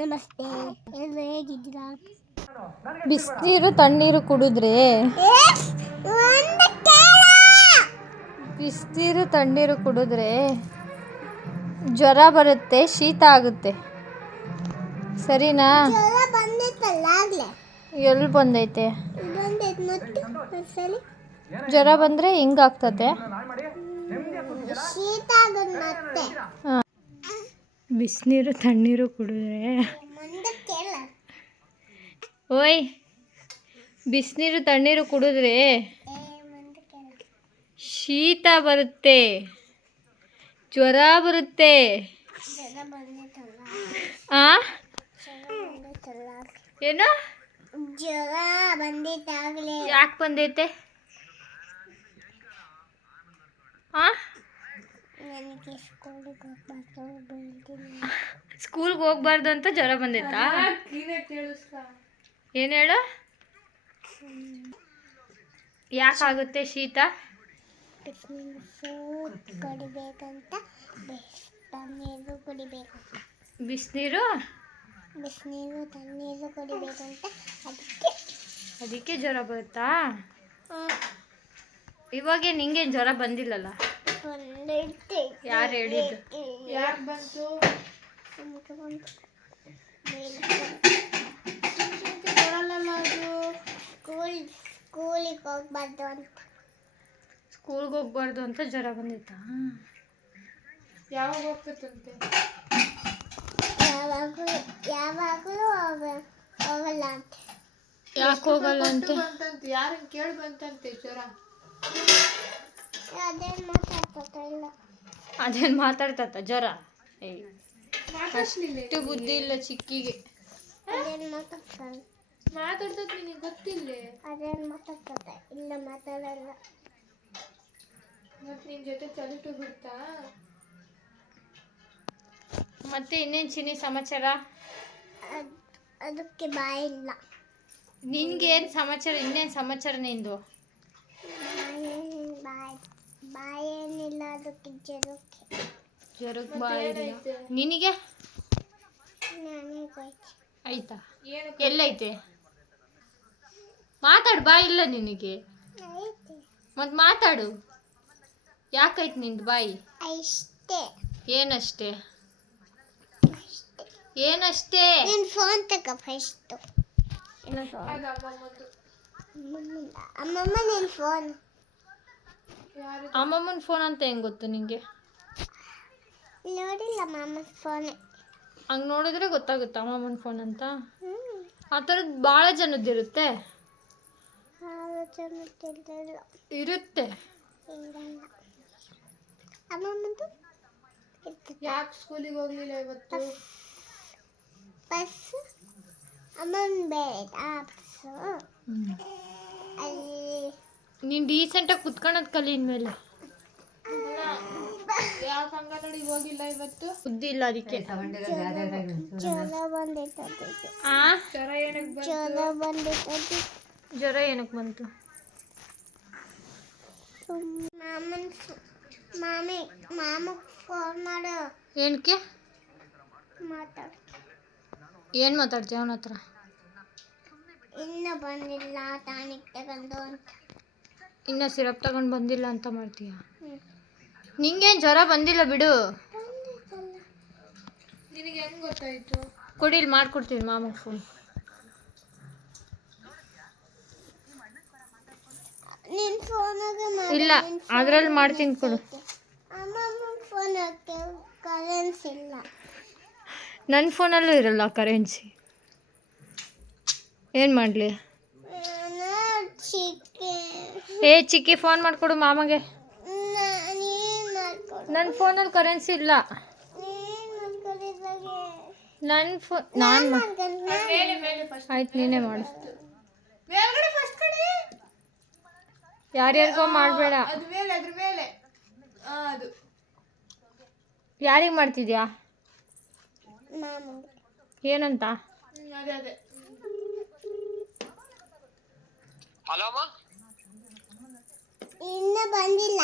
ನಮಸ್ತೆ, ಎಲ್ಲರೂ ಹೇಗಿದ್ದೀರಾ? ಬಿಸಿನೀರು ತಣ್ಣೀರು ಕುಡಿದ್ರೆ ಬಿಸಿನೀರು ತಣ್ಣೀರು ಕುಡಿದ್ರೆ ಜ್ವರ ಬರುತ್ತೆ, ಶೀತ ಆಗುತ್ತೆ. ಸರಿನಾ? ಜ್ವರ ಬಂದಿತ್ತಲ್ಲ ಆಗ್ಲೇ. ಎಲ್ಲಿ ಬಂದೈತೆ? ಬಂದೈತೆ ಮತ್ತೆ ಒಂದ್ಸಲಿ. ಜ್ವರ ಬಂದರೆ ಹಿಂಗಾಗ್ತದೆ. ಶೀತ ಆಗೋದು ಮತ್ತೆ. ಬಿಸಿನೀರು ತಣ್ಣೀರು ಕುಡಿದ್ರೆ ಮುಂದಕ್ಕೆಲ್ಲ ಓಯ್ ಬಿಸಿನೀರು ತಣ್ಣೀರು ಕುಡಿದ್ರೆ ಮುಂದಕ್ಕೆಲ್ಲ ಶೀತ ಬರುತ್ತೆ, ಜ್ವರ ಬರುತ್ತೆ. ಜ್ವರ ಬಂದಿತ್ತಲ್ಲ. ಆ ಜ್ವರ ಬಂದಿತ್ತಲ್ಲ. ಏನು? ಜ್ವರ ಬಂದಿತ್ತಾಗಲೇ. ಯಾಕೆ ಬಂದೈತೆ? ಆ ನನಗೆ ಸ್ಕೂಲಿಗೆ ಹೋಗ್ಬಾರ್ದು ಬೆಳ್ತೀನಿ. ಸ್ಕೂಲ್ಗೆ ಹೋಗ್ಬಾರ್ದು ಅಂತ ಜ್ವರ ಬಂದೈತಾ? ಏನು ಹೇಳು? ಯಾಕಾಗುತ್ತೆ ಶೀತ? ಬಿಸಿನೀರು ಕುಡಿಬೇಕಂತ, ತಣ್ಣೀರು ಕುಡಿಬೇಕಂತ. ಬಿಸಿನೀರು ತಣ್ಣೀರು ಕುಡಿಬೇಕಂತ. ಅದಕ್ಕೆ ಜ್ವರ ಬರುತ್ತಾ? ಇವಾಗ ನಿಂಗೇನು ಜ್ವರ ಬಂದಿಲ್ಲಲ್ಲ? ಯಾರು ಹೇಳಿದ್ದು? ಯಾಕೆ ಬಂತು? ಸ್ಕೂಲಿಗೆ ಹೋಗ್ಬಾರ್ದು ಅಂತ. ಸ್ಕೂಲ್ಗೆ ಹೋಗ್ಬಾರ್ದು ಅಂತ ಜ್ವರ ಬಂದೈತಾ? ಯಾವಾಗ ಹೋಗ್ತದಂತೆ? ಯಾವಾಗಲೂ ಹೋಗಲ್ಲ ಅಂತ. ಯಾಕೆ ಹೋಗಲ್ಲ ಅಂತ? ಯಾರನ್ನ ಕೇಳಿ ಬಂತಂತೆ ಜ್ವರ. ಅದೇನು ಮಾತಾಡ್ತತ್ತ ಜ್ವರ? ಅಷ್ಟು ಬುದ್ಧಿ ಇಲ್ಲ ಚಿಕ್ಕಿಗೆ. ಮಾತಾಡ್ತದ ನಿನಗೆ ಗೊತ್ತಿಲ್ಲ. ಅದೇನು ಮಾತಾಡ್ತದೆ? ಇಲ್ಲ ಮಾತಾಡಲ್ಲ. ಮತ್ತೆ ನಿನ್ನ ಜೊತೆ ಚಲಿಟು ಬಿಡ್ತಾ? ಮತ್ತೆ ಇನ್ನೇನು ಚಿನ್ನಿ ಸಮಾಚಾರ? ಅದಕ್ಕೆ ಬಾಯಿಲ್ಲ. ನಿನ್ಗೇನು ಸಮಾಚಾರ? ಇನ್ನೇನು ಸಮಾಚಾರ ನಿಂದು? ಬಾಯೇನಿಲ್ಲ, ಅದಕ್ಕೆ ಜ್ವರಕ್ಕೆ ಬಾಯಿಲ್ಲ. ನಿನಗೆ ಆಯ್ತಾ? ಎಲ್ಲೈತೆ? ಮಾತಾಡು, ಬಾಯಿ ಇಲ್ಲ ನಿನಗೆ. ಮತ್ತೆ ಮಾತಾಡು. ಯಾಕೈತೆ ನಿಂದು ಬಾಯಿ? ಅಷ್ಟೇ. ಏನಷ್ಟೇ? ಏನಷ್ಟೇ? ನಿನ್ನ ಫೋನ್ ತಗೋ ಫಸ್ಟು. ಅಮ್ಮಮ್ಮ ನಿನ್ನ ಫೋನ್. ಅಮ್ಮಮ್ಮನ ಫೋನ್ ಅಂತ ಹೆಂಗೆ ಗೊತ್ತು ನಿಂಗೆ? ನೋಡಿಲ್ಲ ಮಾಮ ಫೋನ್. ಹಂಗೆ ನೋಡಿದ್ರೆ ಗೊತ್ತಾಗುತ್ತೆ ಅಮ್ಮಮ್ಮನ ಫೋನ್ ಅಂತ. ಆ ಥರದ್ದು ಭಾಳ ಜನದ್ದಿರುತ್ತೆ. ಇರುತ್ತೆ. ಅಮ್ಮಮ್ಮದು ಯಾಕೆ ಸ್ಕೂಲಿಗೆ ಹೋಗ್ಲಿಲ್ಲ ಇವತ್ತು? ಬಸ್ ಅಮ್ಮನ ಬೇರೆ ಬಸ್ಸು. ಅಲ್ಲಿ ನೀನು ಡೀಸೆಂಟಾಗಿ ಕುತ್ಕೊಳ್ಳೋದು ಕಲಿ ಇನ್ಮೇಲೆ. ಯಾವ ಅಂಗನವಾಡಿಗೆ ಹೋಗಿಲ್ಲ ಇವತ್ತು? ಬುದ್ಧಿ ಇಲ್ಲ ಅದಕ್ಕೆ. ಜ್ವರ ಬಂದೈತೆ ಅದಕ್ಕೆ. ಜ್ವರ ಏನಕ್ಕೆ ಬಂತು? ಜ್ವರ ಬಂದೈತೆ ಅದಕ್ಕೆ. ಜ್ವರ ಏನಕ್ಕೆ ಬಂತು? ಮಾಮಗೆ ಫೋನ್ ಮಾಡು. ಏನಕ್ಕೆ? ಮಾತಾಡು. ಏನು ಮಾತಾಡ್ತೀಯ ಅವನ ಹತ್ರ? ಇನ್ನೂ ಬಂದಿಲ್ಲ ಟಾನಿಕ್ ತಗೊಂಡು ಅಂತ. ಇನ್ನು ಸಿರಪ್ ತಗೊಂಡು ಬಂದಿಲ್ಲ ಅಂತ ಮಾಡ್ತೀಯ? ನಿಂಗೇನು ಜ್ವರ ಬಂದಿಲ್ಲ ಬಿಡು. ನಿನಗೆ ಹೆಂಗೆ ಗೊತ್ತಾಯ್ತು? ಕೊಡಿಲಿ, ಮಾಡ್ಕೊಡ್ತೀನಿ ಮಾಮಗೆ ಫೋನ್. ನಿನ್ನ ಫೋನಾಗ ಇಲ್ಲ, ಅದರಲ್ಲಿ ಮಾಡ್ತೀನಿ ಕೊಡು. ಅಮ್ಮಮ್ಮ ಫೋನ್ ಕರೆನ್ಸಿ ಇಲ್ಲ. ನನ್ನ ಫೋನಲ್ಲೂ ಇರಲ್ಲ ಕರೆನ್ಸಿ. ಏನು ಮಾಡಲಿ? ಚಿಕ್ಕಿ ಫೋನ್ ಮಾಡಿಕೊಡು ಮಾಮಗೆ. ನನ್ನ ಫೋನಲ್ಲಿ ಕರೆನ್ಸಿ ಇಲ್ಲ. ನನ್ನ ಫೋನ್ ನಾನು ಆಯ್ತು, ನೀನೇ ಮಾಡು. ಯಾರ್ಯಾರಿಗೋ ಮಾಡಬೇಡ. ಅದ್ರ ಮೇಲೆ ಅದು ಯಾರಿಗೆ ಮಾಡ್ತಿದ್ಯಾ? ಏನಂತ? ಅದೇ ಇನ್ನೂ ಬಂದಿಲ್ಲ.